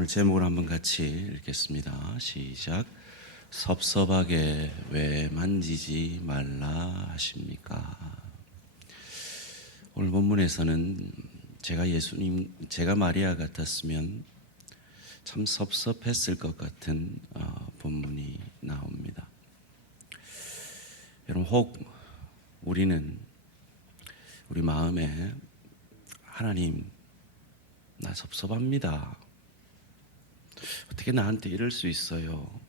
오늘 제목을 한번 같이 읽겠습니다. 시작. 섭섭하게 왜 만지지 말라 하십니까? 오늘 본문에서는 제가 마리아 같았으면 참 섭섭했을 것 같은 본문이 나옵니다. 여러분, 혹 우리는 우리 마음에 하나님, 나 섭섭합니다. 어떻게 나한테 이럴 수 있어요?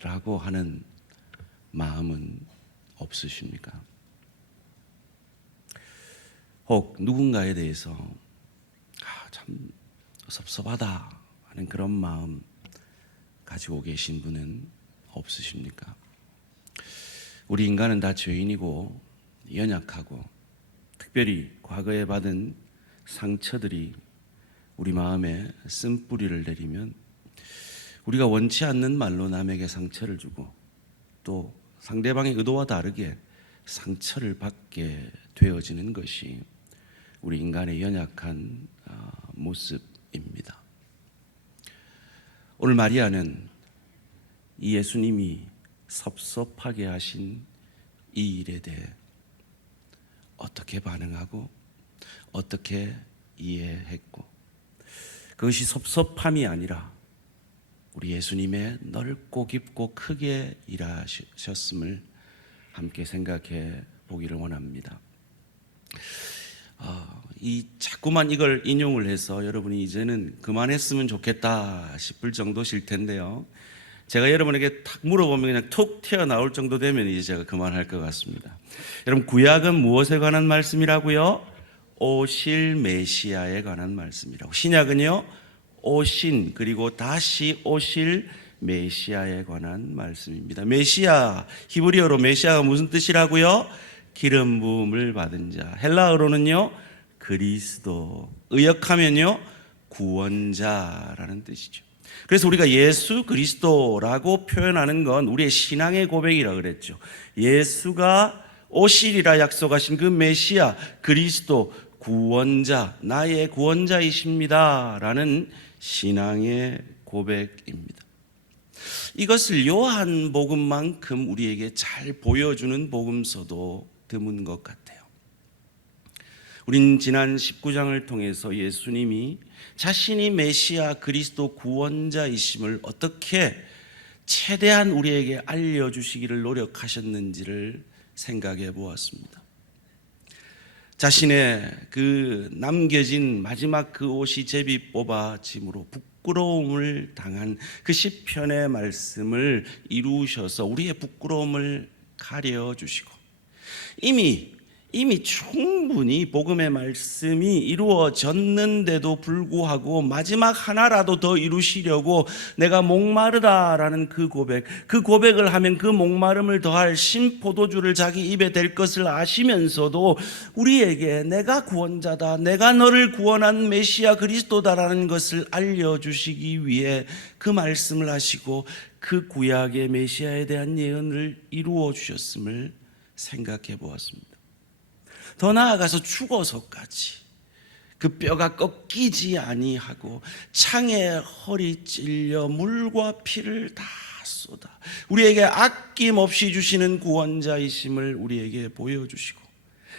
라고 하는 마음은 없으십니까? 혹 누군가에 대해서 참 섭섭하다 하는 그런 마음 가지고 계신 분은 없으십니까? 우리 인간은 다 죄인이고 연약하고 특별히 과거에 받은 상처들이 우리 마음에 쓴뿌리를 내리면 우리가 원치 않는 말로 남에게 상처를 주고 또 상대방의 의도와 다르게 상처를 받게 되어지는 것이 우리 인간의 연약한 모습입니다. 오늘 마리아는 이 예수님이 섭섭하게 하신 이 일에 대해 어떻게 반응하고 어떻게 이해했고, 그것이 섭섭함이 아니라 우리 예수님의 넓고 깊고 크게 일하셨음을 함께 생각해 보기를 원합니다. 자꾸만 이걸 인용을 해서 여러분이 이제는 그만했으면 좋겠다 싶을 정도실 텐데요. 제가 여러분에게 탁 물어보면 그냥 툭 튀어나올 정도 되면 이제 제가 그만할 것 같습니다. 여러분, 구약은 무엇에 관한 말씀이라고요? 오실 메시아에 관한 말씀이라고. 신약은요, 오신 그리고 다시 오실 메시아에 관한 말씀입니다. 메시아, 히브리어로 메시아가 무슨 뜻이라고요? 기름 부음을 받은 자. 헬라어로는요, 그리스도. 의역하면요, 구원자라는 뜻이죠. 그래서 우리가 예수 그리스도라고 표현하는 건 우리의 신앙의 고백이라 그랬죠. 예수가 오시리라 약속하신 그 메시아, 그리스도, 구원자, 나의 구원자이십니다 라는 신앙의 고백입니다. 이것을 요한복음만큼 우리에게 잘 보여주는 복음서도 드문 것 같아요. 우린 지난 19장을 통해서 예수님이 자신이 메시아, 그리스도, 구원자이심을 어떻게 최대한 우리에게 알려주시기를 노력하셨는지를 생각해 보았습니다. 자신의 그 남겨진 마지막 그 옷이 제비 뽑아짐으로 부끄러움을 당한 그 시편의 말씀을 이루셔서 우리의 부끄러움을 가려주시고 이미 충분히 복음의 말씀이 이루어졌는데도 불구하고 마지막 하나라도 더 이루시려고 내가 목마르다라는 그 고백을 하면 그 목마름을 더할 신포도주를 자기 입에 댈 것을 아시면서도 우리에게 내가 구원자다, 내가 너를 구원한 메시아 그리스도다라는 것을 알려주시기 위해 그 말씀을 하시고 그 구약의 메시아에 대한 예언을 이루어 주셨음을 생각해 보았습니다. 더 나아가서 죽어서까지 그 뼈가 꺾이지 아니하고 창에 허리 찔려 물과 피를 다 쏟아 우리에게 아낌없이 주시는 구원자이심을 우리에게 보여주시고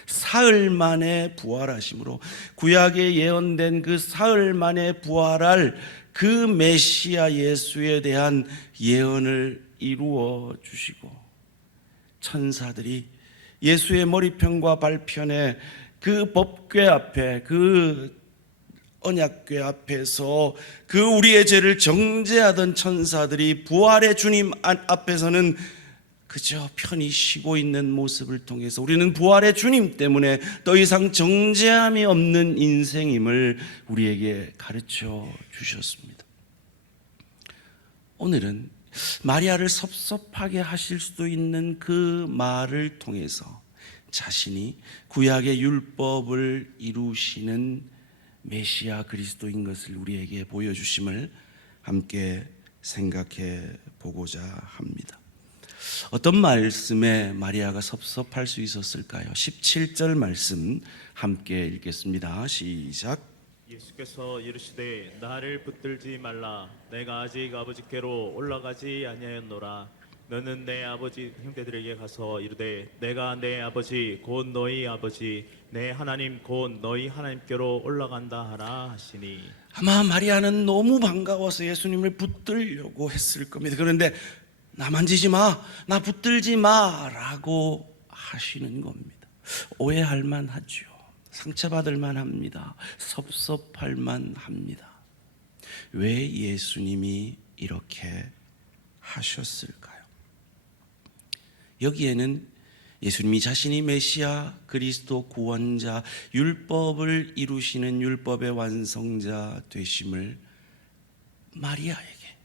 사흘 만에 부활하심으로 구약에 예언된 그 사흘 만에 부활할 그 메시아 예수에 대한 예언을 이루어 주시고 천사들이 예수의 머리편과 발편에 그 법궤 앞에, 그 언약궤 앞에서 그 우리의 죄를 정죄하던 천사들이 부활의 주님 앞에서는 그저 편히 쉬고 있는 모습을 통해서 우리는 부활의 주님 때문에 더 이상 정죄함이 없는 인생임을 우리에게 가르쳐 주셨습니다. 오늘은 마리아를 섭섭하게 하실 수도 있는 그 말을 통해서 자신이 구약의 율법을 이루시는 메시아 그리스도인 것을 우리에게 보여주심을 함께 생각해 보고자 합니다. 어떤 말씀에 마리아가 섭섭할 수 있었을까요? 17절 말씀 함께 읽겠습니다. 시작. 예수께서 이르시되 나를 붙들지 말라. 내가 아직 아버지께로 올라가지 아니하였노라. 너는 내 아버지 형제들에게 가서 이르되 내가 내 아버지 곧 너희 아버지 내 하나님 곧 너희 하나님께로 올라간다 하라 하시니. 아마 마리아는 너무 반가워서 예수님을 붙들려고 했을 겁니다. 그런데 나 만지지 마, 나 붙들지 마라고 하시는 겁니다. 오해할 만하죠. 상처받을 만합니다. 섭섭할 만합니다. 왜 예수님이 이렇게 하셨을까요? 여기에는 예수님이 자신이 메시아, 그리스도, 구원자, 율법을 이루시는 율법의 완성자 되심을 마리아에게,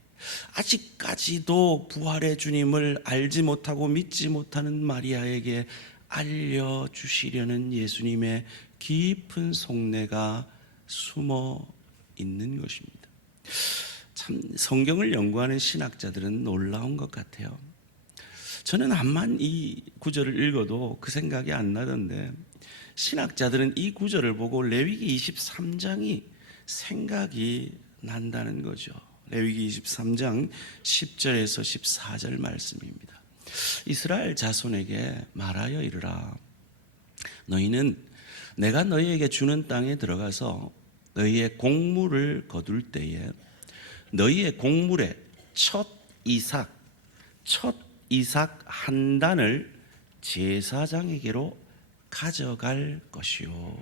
아직까지도 부활의 주님을 알지 못하고 믿지 못하는 마리아에게 알려주시려는 예수님의 깊은 속내가 숨어 있는 것입니다. 참 성경을 연구하는 신학자들은 놀라운 것 같아요. 저는 암만 이 구절을 읽어도 그 생각이 안 나던데, 신학자들은 이 구절을 보고 레위기 23장이 생각이 난다는 거죠. 레위기 23장 10절에서 14절 말씀입니다. 이스라엘 자손에게 말하여 이르라. 너희는 내가 너희에게 주는 땅에 들어가서 너희의 곡물을 거둘 때에 너희의 곡물의 첫 이삭 한 단을 제사장에게로 가져갈 것이요.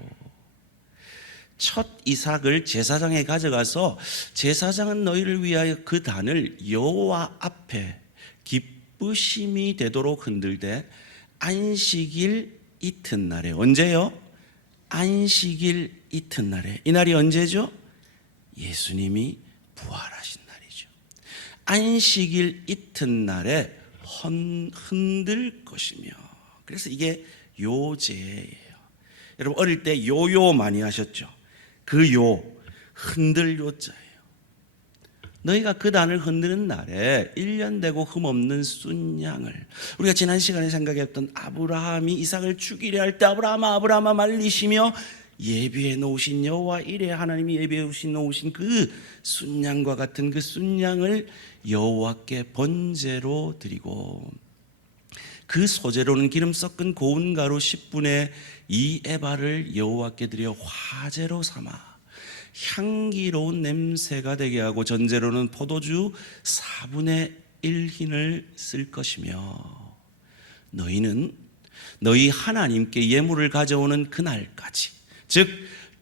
첫 이삭을 제사장에 가져가서 제사장은 너희를 위하여 그 단을 여호와 앞에 기쁘심이 되도록 흔들되 안식일 이튿날에, 언제요? 안식일 이튿날에. 이 날이 언제죠? 예수님이 부활하신 날이죠. 안식일 이튿날에 흔들 것이며. 그래서 이게 요제예요. 여러분 어릴 때 요요 많이 하셨죠? 그 요, 흔들 요자예요. 너희가 그 단을 흔드는 날에 1년 되고 흠없는 순양을, 우리가 지난 시간에 생각했던 아브라함이 이삭을 죽이려 할 때 아브라함아 말리시며 예비해 놓으신 여호와 이레 하나님이 예비해 놓으신 그 순양과 같은 그 순양을 여호와께 번제로 드리고, 그 소제로는 기름 섞은 고운 가루 10분의 2 에바를 여호와께 드려 화제로 삼아 향기로운 냄새가 되게 하고, 전제로는 포도주 4분의 1 흰을 쓸 것이며, 너희는 너희 하나님께 예물을 가져오는 그날까지, 즉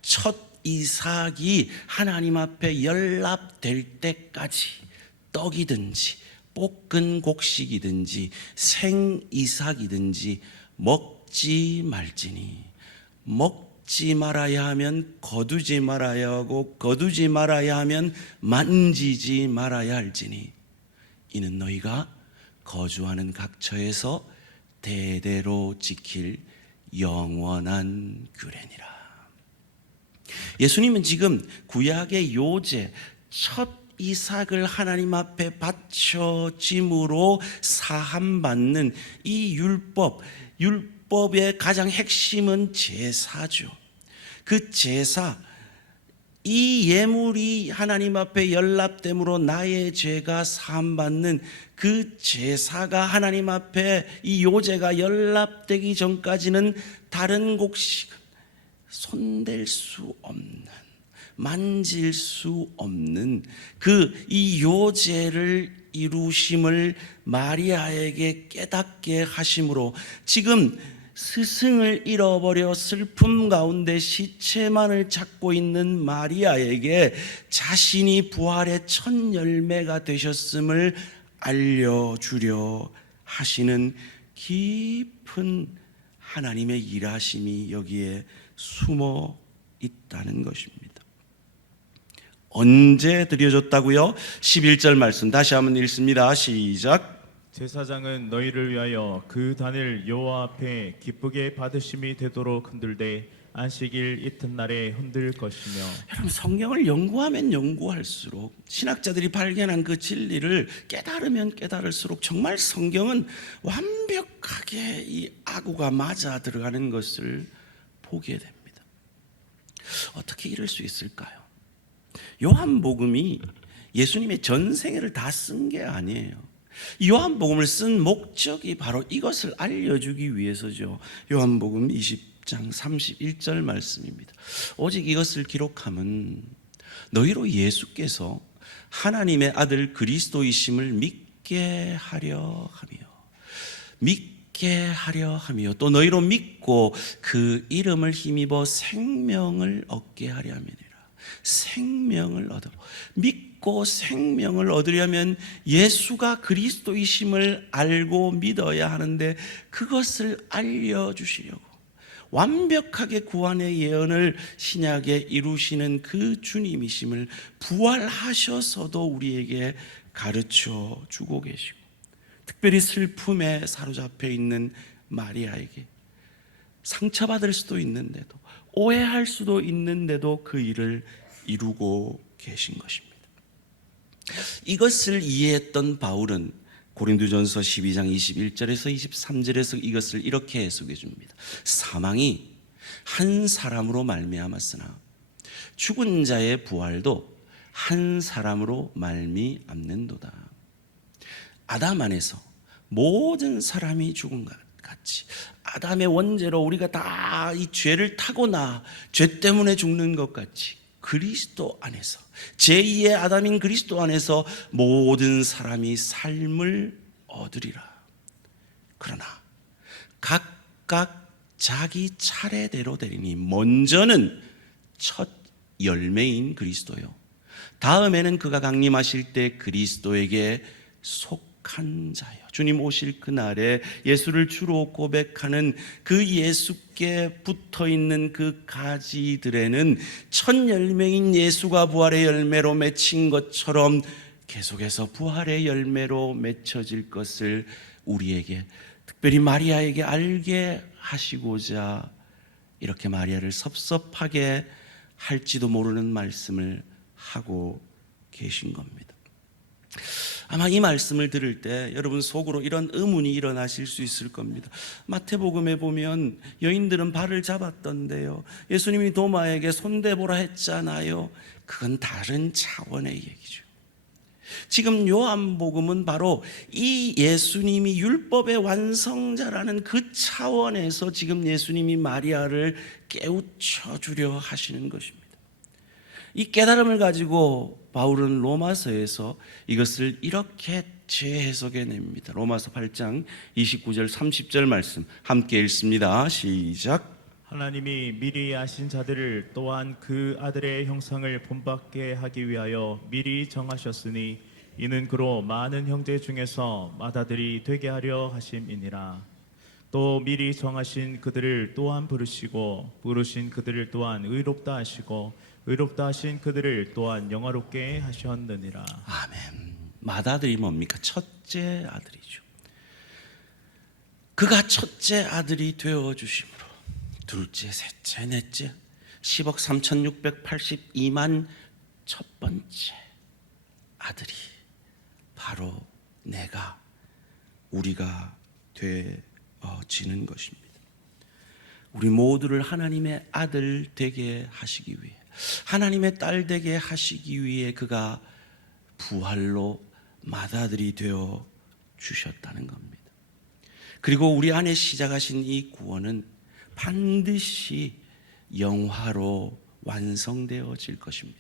첫 이삭이 하나님 앞에 연납될 때까지 떡이든지 볶은 곡식이든지 생이삭이든지 먹지 말지니, 먹지 말아야 하면 거두지 말아야 하고 거두지 말아야 하면 만지지 말아야 할지니, 이는 너희가 거주하는 각처에서 대대로 지킬 영원한 규례니라. 예수님은 지금 구약의 요제 첫 이삭을 하나님 앞에 바쳐짐으로 사함받는 이 율법의 가장 핵심은 제사죠. 그 제사, 이 예물이 하나님 앞에 연납됨으로 나의 죄가 사함받는 그 제사가, 하나님 앞에 이 요제가 연납되기 전까지는 다른 곡식은 손댈 수 없는, 만질 수 없는 그 이 요제를 이루심을 마리아에게 깨닫게 하심으로, 지금 스승을 잃어버려 슬픔 가운데 시체만을 찾고 있는 마리아에게 자신이 부활의 첫 열매가 되셨음을 알려주려 하시는 깊은 하나님의 일하심이 여기에 숨어 있다는 것입니다. 언제 드려졌다고요? 11절 말씀 다시 한번 읽습니다. 시작. 제사장은 너희를 위하여 그 단을 여호와 앞에 기쁘게 받으심이 되도록 흔들되 안식일 이튿날에 흔들 것이며. 여러분 성경을 연구하면 연구할수록, 신학자들이 발견한 그 진리를 깨달으면 깨달을수록 정말 성경은 완벽하게 이 아구가 맞아 들어가는 것을 보게 됩니다. 어떻게 이럴 수 있을까요? 요한복음이 예수님의 전생애를 다 쓴 게 아니에요. 요한복음을 쓴 목적이 바로 이것을 알려주기 위해서죠. 요한복음 20장 31절 말씀입니다. 오직 이것을 기록함은 너희로 예수께서 하나님의 아들 그리스도이심을 믿게 하려 하며 또 너희로 믿고 그 이름을 힘입어 생명을 얻게 하려 함이니라. 생명을 얻어 믿고 생명을 얻으려면 예수가 그리스도이심을 알고 믿어야 하는데 그것을 알려주시려고 완벽하게 구원의 예언을 신약에 이루시는 그 주님이심을 부활하셔서도 우리에게 가르쳐 주고 계시고, 특별히 슬픔에 사로잡혀 있는 마리아에게 상처받을 수도 있는데도 오해할 수도 있는데도 그 일을 이루고 계신 것입니다. 이것을 이해했던 바울은 고린도전서 12장 21절에서 23절에서 이것을 이렇게 해석해 줍니다. 사망이 한 사람으로 말미암았으나 죽은 자의 부활도 한 사람으로 말미암는도다. 아담 안에서 모든 사람이 죽은 것 같이 아담의 원죄로 우리가 다 이 죄를 타고나 죄 때문에 죽는 것 같이 그리스도 안에서 제2의 아담인 그리스도 안에서 모든 사람이 삶을 얻으리라. 그러나 각각 자기 차례대로 되리니 먼저는 첫 열매인 그리스도요, 다음에는 그가 강림하실 때 그리스도에게 속한 자요. 주님 오실 그날에 예수를 주로 고백하는 그 예수께 붙어있는 그 가지들에는 첫 열매인 예수가 부활의 열매로 맺힌 것처럼 계속해서 부활의 열매로 맺혀질 것을 우리에게, 특별히 마리아에게 알게 하시고자 이렇게 마리아를 섭섭하게 할지도 모르는 말씀을 하고 계신 겁니다. 아마 이 말씀을 들을 때 여러분 속으로 이런 의문이 일어나실 수 있을 겁니다. 마태복음에 보면 여인들은 발을 잡았던데요, 예수님이 도마에게 손대보라 했잖아요. 그건 다른 차원의 얘기죠. 지금 요한복음은 바로 이 예수님이 율법의 완성자라는 그 차원에서 지금 예수님이 마리아를 깨우쳐 주려 하시는 것입니다. 이 깨달음을 가지고 바울은 로마서에서 이것을 이렇게 재해석해 냅니다. 로마서 8장 29절 30절 말씀 함께 읽습니다. 시작. 하나님이 미리 아신 자들을 또한 그 아들의 형상을 본받게 하기 위하여 미리 정하셨으니 이는 그로 많은 형제 중에서 맏아들이 되게 하려 하심이니라. 또 미리 정하신 그들을 또한 부르시고 부르신 그들을 또한 의롭다 하시고 의롭다 하신 그들을 또한 영화롭게 하셨느니라. 아멘. 맏아들이 뭡니까? 첫째 아들이죠. 그가 첫째 아들이 되어주심으로 둘째, 셋째, 넷째 10억 3682만 첫 번째 아들이 바로 내가, 우리가 되어지는 것입니다. 우리 모두를 하나님의 아들 되게 하시기 위해, 하나님의 딸 되게 하시기 위해 그가 부활로 맏아들이 되어 주셨다는 겁니다. 그리고 우리 안에 시작하신 이 구원은 반드시 영화로 완성되어질 것입니다.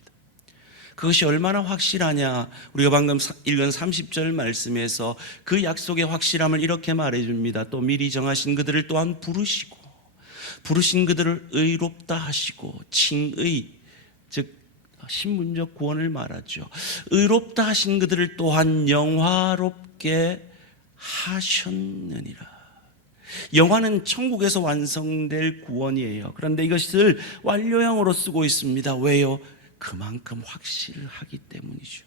그것이 얼마나 확실하냐, 우리가 방금 읽은 30절 말씀에서 그 약속의 확실함을 이렇게 말해줍니다. 또 미리 정하신 그들을 또한 부르시고 부르신 그들을 의롭다 하시고, 칭의 즉 신분적 구원을 말하죠. 의롭다 하신 그들을 또한 영화롭게 하셨느니라. 영화는 천국에서 완성될 구원이에요. 그런데 이것을 완료형으로 쓰고 있습니다. 왜요? 그만큼 확실하기 때문이죠.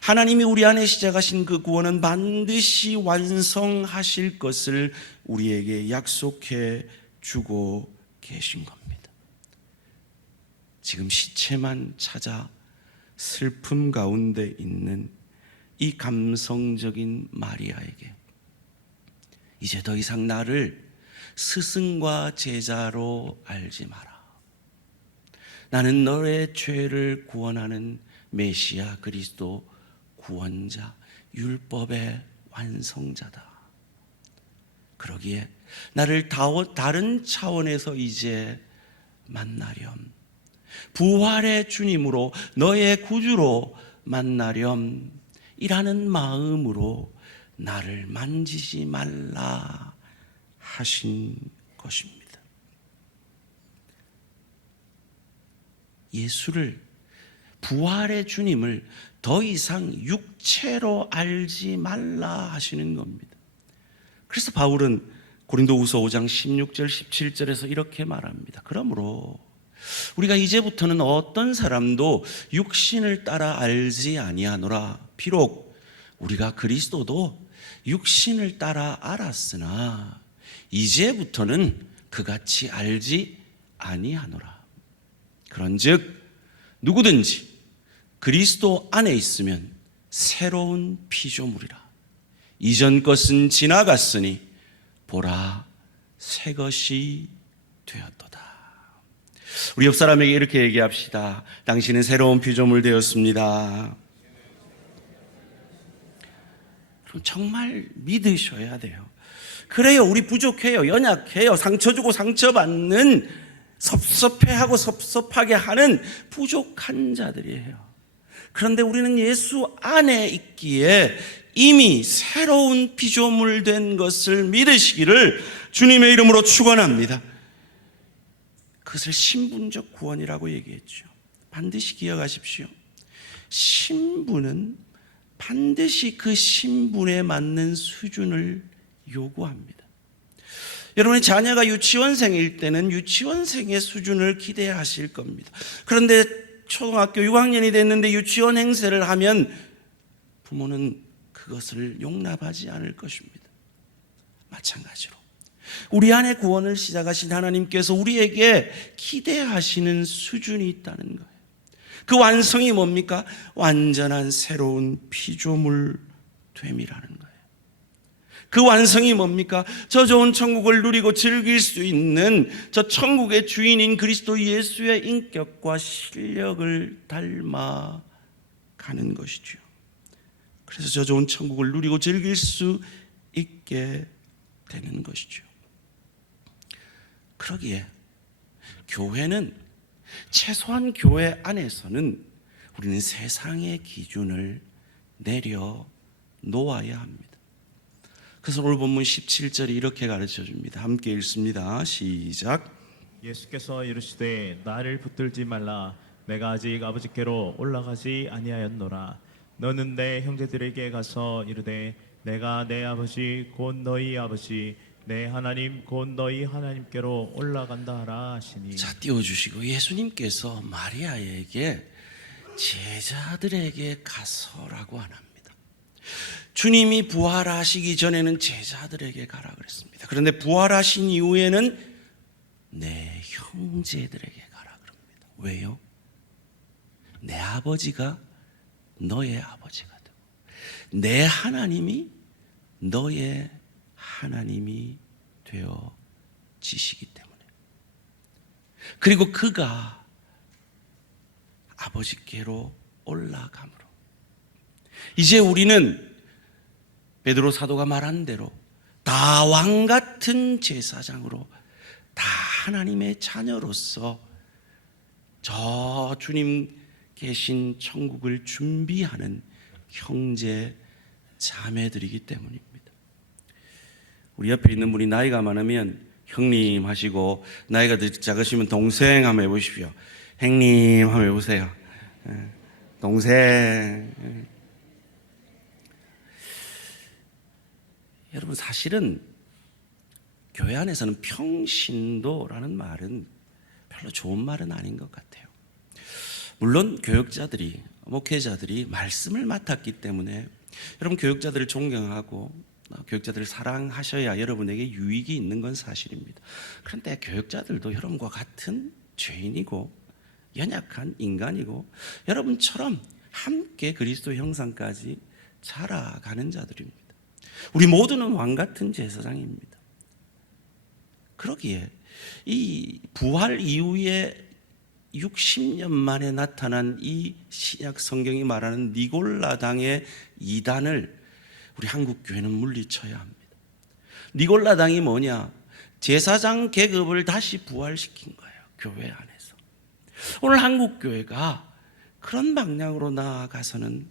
하나님이 우리 안에 시작하신 그 구원은 반드시 완성하실 것을 우리에게 약속해 주고 계신 겁니다. 지금 시체만 찾아 슬픔 가운데 있는 이 감성적인 마리아에게 이제 더 이상 나를 스승과 제자로 알지 마라. 나는 너의 죄를 구원하는 메시아 그리스도 구원자, 율법의 완성자다. 그러기에 나를 다른 차원에서 이제 만나렴. 부활의 주님으로 너의 구주로 만나렴. 이라는 마음으로 나를 만지지 말라 하신 것입니다. 예수를, 부활의 주님을 더 이상 육체로 알지 말라 하시는 겁니다. 그래서 바울은 고린도후서 5장 16절 17절에서 이렇게 말합니다. 그러므로 우리가 이제부터는 어떤 사람도 육신을 따라 알지 아니하노라. 비록 우리가 그리스도도 육신을 따라 알았으나 이제부터는 그같이 알지 아니하노라. 그런즉 누구든지 그리스도 안에 있으면 새로운 피조물이라. 이전 것은 지나갔으니 보라 새 것이 되었도다. 우리 옆 사람에게 이렇게 얘기합시다. 당신은 새로운 피조물 되었습니다. 그럼 정말 믿으셔야 돼요. 그래요, 우리 부족해요, 연약해요, 상처 주고 상처받는, 섭섭해하고 섭섭하게 하는 부족한 자들이에요. 그런데 우리는 예수 안에 있기에 이미 새로운 피조물 된 것을 믿으시기를 주님의 이름으로 축원합니다. 그것을 신분적 구원이라고 얘기했죠. 반드시 기억하십시오. 신분은 반드시 그 신분에 맞는 수준을 요구합니다. 여러분의 자녀가 유치원생일 때는 유치원생의 수준을 기대하실 겁니다. 그런데 초등학교 6학년이 됐는데 유치원 행세를 하면 부모는 그것을 용납하지 않을 것입니다. 마찬가지로 우리 안에 구원을 시작하신 하나님께서 우리에게 기대하시는 수준이 있다는 거예요. 그 완성이 뭡니까? 완전한 새로운 피조물 됨이라는 거예요. 그 완성이 뭡니까? 저 좋은 천국을 누리고 즐길 수 있는 저 천국의 주인인 그리스도 예수의 인격과 실력을 닮아가는 것이죠. 그래서 저 좋은 천국을 누리고 즐길 수 있게 되는 것이죠. 그러기에 교회는, 최소한 교회 안에서는 우리는 세상의 기준을 내려놓아야 합니다. 그래서 오늘 본문 17절이 이렇게 가르쳐줍니다. 함께 읽습니다. 시작. 예수께서 이르시되 나를 붙들지 말라. 내가 아직 아버지께로 올라가지 아니하였노라. 너는 내 형제들에게 가서 이르되 내가 내 아버지 곧 너희 아버지 내 하나님 곧 너희 하나님께로 올라간다 하라 하시니. 자, 띄워주시고, 예수님께서 마리아에게 제자들에게 가서라고 안 합니다. 주님이 부활하시기 전에는 제자들에게 가라 그랬습니다. 그런데 부활하신 이후에는 내 형제들에게 가라 그럽니다. 왜요? 내 아버지가 너의 아버지가 되고 내 하나님이 너의 하나님이 되어지시기 때문에, 그리고 그가 아버지께로 올라감으로 이제 우리는 베드로 사도가 말한 대로 다 왕같은 제사장으로 다 하나님의 자녀로서 저 주님 계신 천국을 준비하는 형제 자매들이기 때문입니다. 우리 옆에 있는 분이 나이가 많으면 형님 하시고, 나이가 더 작으시면 동생 한번 해보십시오. 형님 한번 해보세요. 동생. 여러분, 사실은 교회 안에서는 평신도라는 말은 별로 좋은 말은 아닌 것 같아요. 물론 교역자들이, 목회자들이 말씀을 맡았기 때문에 여러분 교역자들을 존경하고 교역자들을 사랑하셔야 여러분에게 유익이 있는 건 사실입니다. 그런데 교역자들도 여러분과 같은 죄인이고 연약한 인간이고 여러분처럼 함께 그리스도 형상까지 자라가는 자들입니다. 우리 모두는 왕같은 제사장입니다. 그러기에 이 부활 이후에 60년 만에 나타난 이 신약 성경이 말하는 니골라당의 이단을 우리 한국 교회는 물리쳐야 합니다. 니골라당이 뭐냐? 제사장 계급을 다시 부활시킨 거예요, 교회 안에서. 오늘 한국 교회가 그런 방향으로 나아가서는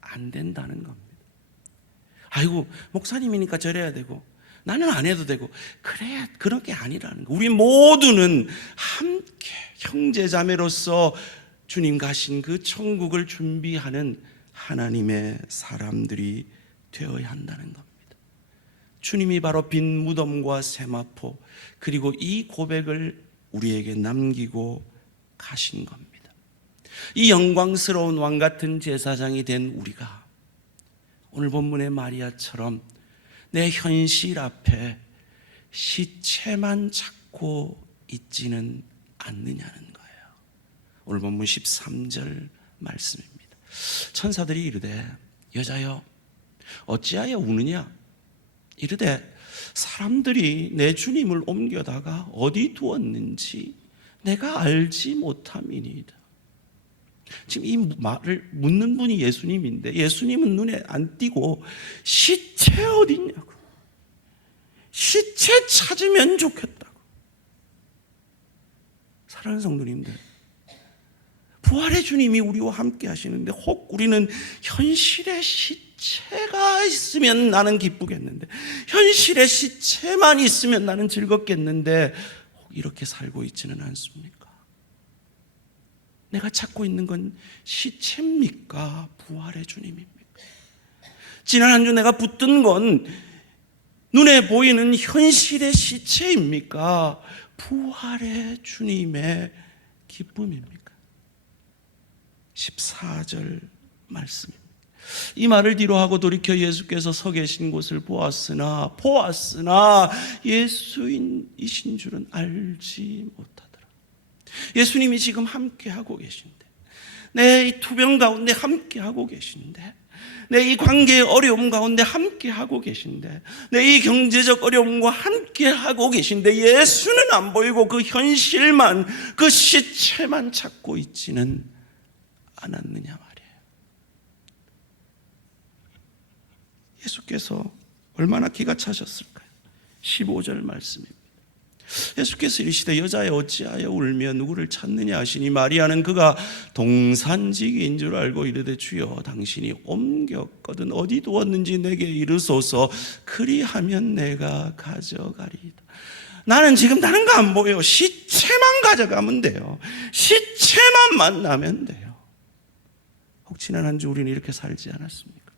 안 된다는 겁니다. 아이고, 목사님이니까 저래야 되고 나는 안 해도 되고, 그래야 그런 게 아니라는 거. 우리 모두는 함께 형제자매로서 주님 가신 그 천국을 준비하는 하나님의 사람들이 되어야 한다는 겁니다. 주님이 바로 빈 무덤과 세마포, 그리고 이 고백을 우리에게 남기고 가신 겁니다. 이 영광스러운 왕 같은 제사장이 된 우리가 오늘 본문의 마리아처럼 내 현실 앞에 시체만 찾고 있지는 않느냐는 거예요. 오늘 본문 13절 말씀입니다. 천사들이 이르되 여자여 어찌하여 우느냐? 이르되 사람들이 내 주님을 옮겨다가 어디 두었는지 내가 알지 못함이니이다. 지금 이 말을 묻는 분이 예수님인데 예수님은 눈에 안 띄고 시체 어딨냐고, 시체 찾으면 좋겠다고. 사랑하는 성도님들, 부활의 주님이 우리와 함께 하시는데 혹 우리는 현실의 시체가 있으면 나는 기쁘겠는데, 현실의 시체만 있으면 나는 즐겁겠는데 혹 이렇게 살고 있지는 않습니까? 내가 찾고 있는 건 시체입니까? 부활의 주님입니까? 지난 한 주 내가 붙든 건 눈에 보이는 현실의 시체입니까? 부활의 주님의 기쁨입니까? 14절 말씀입니다. 이 말을 뒤로 하고 돌이켜 예수께서 서 계신 곳을 보았으나 예수이신 줄은 알지 못하더라. 예수님이 지금 함께 하고 계신데, 내 이 투병 가운데 함께 하고 계신데, 내 이 관계의 어려움 가운데 함께 하고 계신데, 내 이 경제적 어려움과 함께 하고 계신데 예수는 안 보이고 그 현실만, 그 시체만 찾고 있지는 않았느냐 말이에요. 예수께서 얼마나 기가 차셨을까요? 15절 말씀입니다. 예수께서 이르시되 여자여 어찌하여 울며 누구를 찾느냐 하시니 마리아는 그가 동산지기인 줄 알고 이르되 주여 당신이 옮겼거든 어디 두었는지 내게 이르소서, 그리하면 내가 가져가리이다. 나는 지금 다른 거 안 보여. 시체만 가져가면 돼요. 시체만 만나면 돼요. 혹 지난 한 주 우리는 이렇게 살지 않았습니까?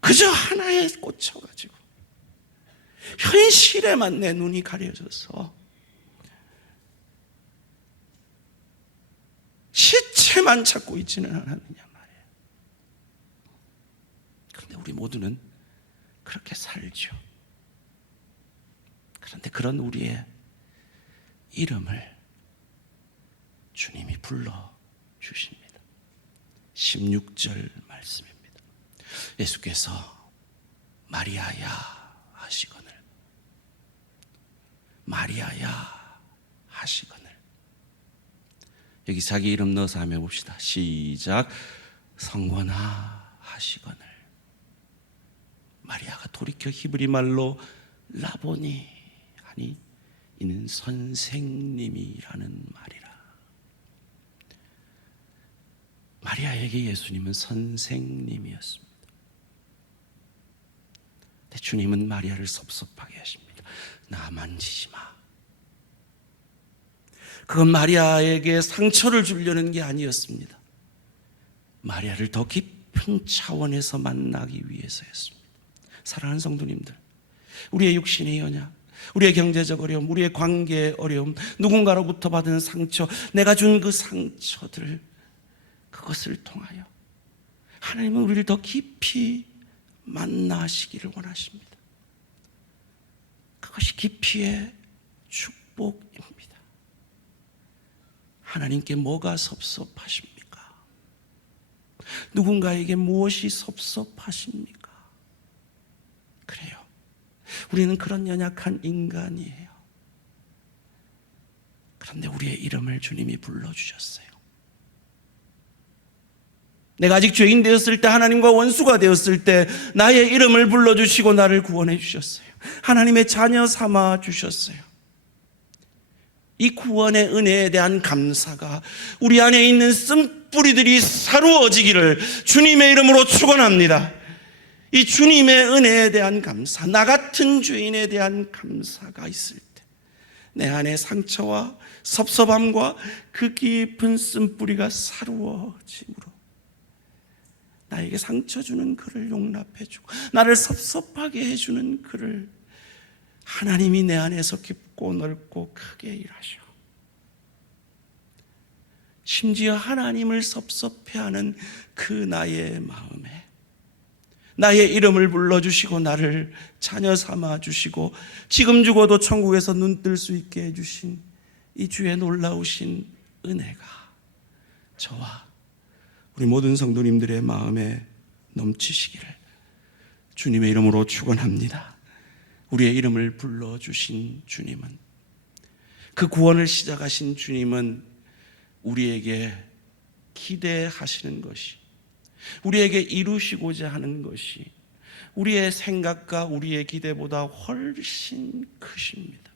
그저 하나에 꽂혀가지고 현실에만 내 눈이 가려져서 시체만 찾고 있지는 않았느냐 말이에요. 그런데 우리 모두는 그렇게 살죠. 그런데 그런 우리의 이름을 주님이 불러주십니다. 16절 말씀입니다. 예수께서 마리아야 하시거늘, 마리아야 하시거늘. 여기 자기 이름 넣어서 한번 해봅시다. 시작. 성권아 하시거늘. 마리아가 돌이켜 히브리 말로 라보니 하니 이는 선생님이라는 말이라. 마리아에게 예수님은 선생님이었습니다. 근데 주님은 마리아를 섭섭하게 하십니다. 나 만지지 마. 그건 마리아에게 상처를 주려는 게 아니었습니다. 마리아를 더 깊은 차원에서 만나기 위해서였습니다. 사랑하는 성도님들, 우리의 육신의 연약, 우리의 경제적 어려움, 우리의 관계의 어려움, 누군가로부터 받은 상처, 내가 준 그 상처들, 그것을 통하여 하나님은 우리를 더 깊이 만나시기를 원하십니다. 그것이 깊이의 축복입니다. 하나님께 뭐가 섭섭하십니까? 누군가에게 무엇이 섭섭하십니까? 그래요. 우리는 그런 연약한 인간이에요. 그런데 우리의 이름을 주님이 불러주셨어요. 내가 아직 죄인 되었을 때, 하나님과 원수가 되었을 때 나의 이름을 불러주시고 나를 구원해 주셨어요. 하나님의 자녀 삼아 주셨어요. 이 구원의 은혜에 대한 감사가 우리 안에 있는 쓴뿌리들이 사루어지기를 주님의 이름으로 축원합니다. 이 주님의 은혜에 대한 감사, 나 같은 죄인에 대한 감사가 있을 때 내 안에 상처와 섭섭함과 그 깊은 쓴뿌리가 사루어짐으로 나에게 상처 주는 그를 용납해주고 나를 섭섭하게 해주는 그를 하나님이 내 안에서 깊고 넓고 크게 일하셔. 심지어 하나님을 섭섭해하는 그 나의 마음에 나의 이름을 불러주시고 나를 자녀 삼아주시고 지금 죽어도 천국에서 눈 뜰 수 있게 해주신 이 주의 놀라우신 은혜가 저와 우리 모든 성도님들의 마음에 넘치시기를 주님의 이름으로 축원합니다. 우리의 이름을 불러주신 주님은, 그 구원을 시작하신 주님은 우리에게 기대하시는 것이, 우리에게 이루시고자 하는 것이 우리의 생각과 우리의 기대보다 훨씬 크십니다.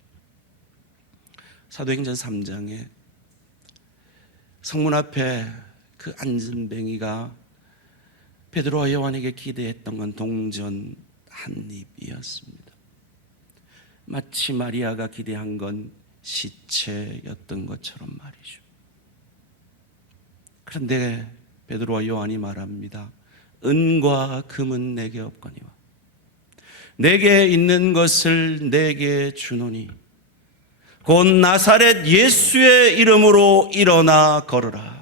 사도행전 3장에 성문 앞에 그 안전뱅이가 베드로와 요한에게 기대했던 건 동전 한 입이었습니다. 마치 마리아가 기대한 건 시체였던 것처럼 말이죠. 그런데 베드로와 요한이 말합니다. 은과 금은 내게 없거니와 내게 있는 것을 내게 주노니 곧 나사렛 예수의 이름으로 일어나 걸으라.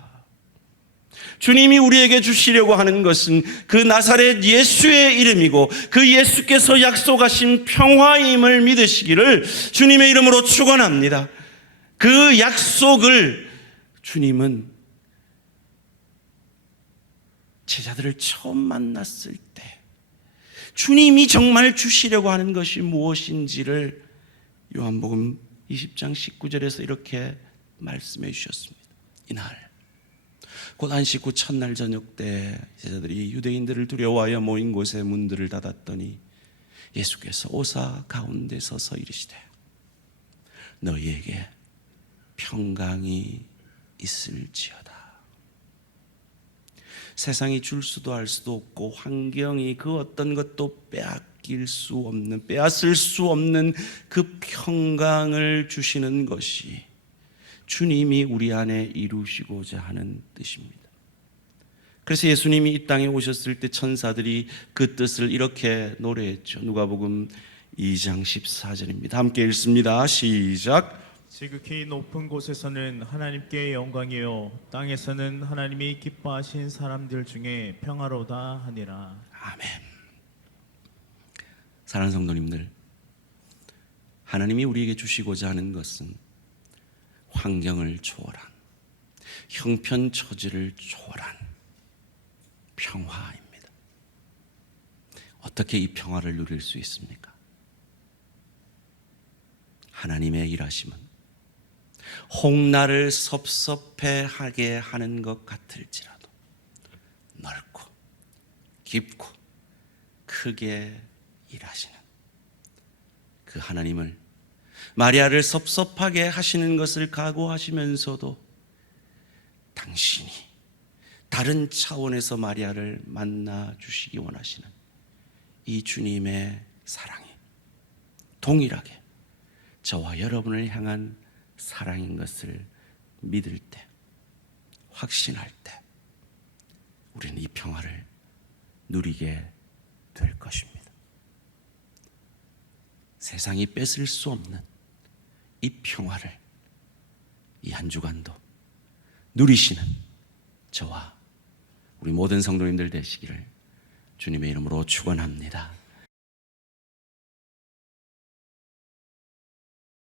주님이 우리에게 주시려고 하는 것은 그 나사렛 예수의 이름이고 그 예수께서 약속하신 평화임을 믿으시기를 주님의 이름으로 축원합니다. 그 약속을 주님은 제자들을 처음 만났을 때 주님이 정말 주시려고 하는 것이 무엇인지를 요한복음 20장 19절에서 이렇게 말씀해 주셨습니다. 이날 곧 안식 후 첫날 저녁 때 제자들이 유대인들을 두려워하여 모인 곳에 문들을 닫았더니 예수께서 오사 가운데 서서 이르시되 너희에게 평강이 있을지어다. 세상이 줄 수도 알 수도 없고 환경이 그 어떤 것도 빼앗길 수 없는, 빼앗을 수 없는 그 평강을 주시는 것이 주님이 우리 안에 이루시고자 하는 뜻입니다. 그래서 예수님이 이 땅에 오셨을 때 천사들이 그 뜻을 이렇게 노래했죠. 누가복음 2장 14절입니다. 함께 읽습니다. 시작. 지극히 높은 곳에서는 하나님께 영광이요 땅에서는 하나님이 기뻐하신 사람들 중에 평화로다 하니라. 아멘. 사랑하는 성도님들, 하나님이 우리에게 주시고자 하는 것은 환경을 초월한, 형편처지를 초월한 평화입니다. 어떻게 이 평화를 누릴 수 있습니까? 하나님의 일하심은 홍나를 섭섭해하게 하는 것 같을지라도 넓고 깊고 크게 일하시는 그 하나님을, 마리아를 섭섭하게 하시는 것을 각오하시면서도 당신이 다른 차원에서 마리아를 만나 주시기 원하시는 이 주님의 사랑이 동일하게 저와 여러분을 향한 사랑인 것을 믿을 때, 확신할 때 우리는 이 평화를 누리게 될 것입니다. 세상이 뺏을 수 없는 이 평화를 이 한 주간도 누리시는 저와 우리 모든 성도님들 되시기를 주님의 이름으로 축원합니다.